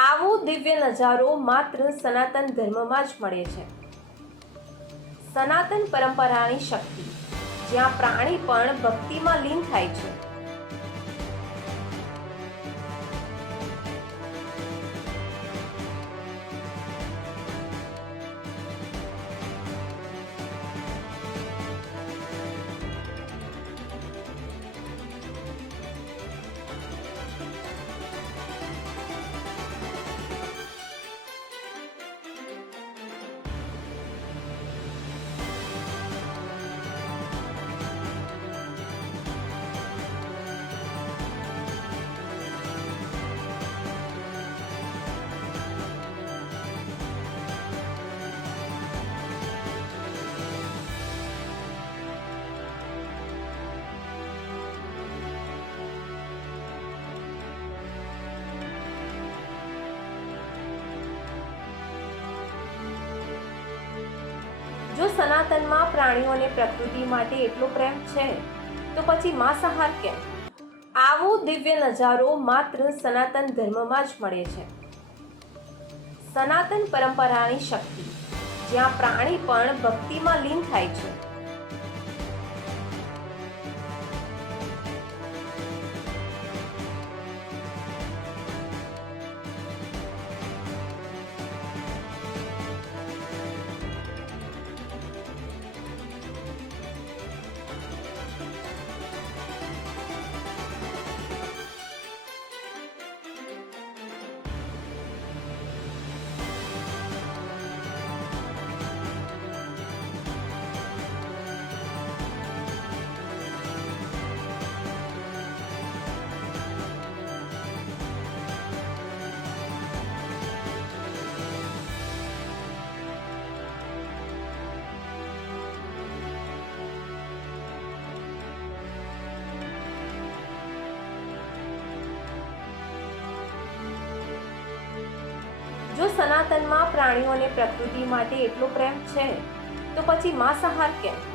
આવો દિવ્ય નજારો માત્ર સનાતન ધર્મમાં જ મળે છે. સનાતન પરંપરાની શક્તિ, જ્યાં પ્રાણી પણ ભક્તિમાં લીન થાય છે. જો સનાતનમાં પ્રાણીઓ અને પ્રકૃતિ માટે એટલો પ્રેમ છે, તો પછી માંસાહાર કેમ? આવો દિવ્ય નજારો માત્ર સનાતન ધર્મમાં જ મળે છે. સનાતન પરંપરાની શક્તિ, જ્યાં પ્રાણી પણ ભક્તિમાં લીન થાય છે. જો સનાતનમાં પ્રાણીઓ અને પ્રકૃતિ માટે એટલો પ્રેમ છે, તો પછી માંસાહાર કેમ?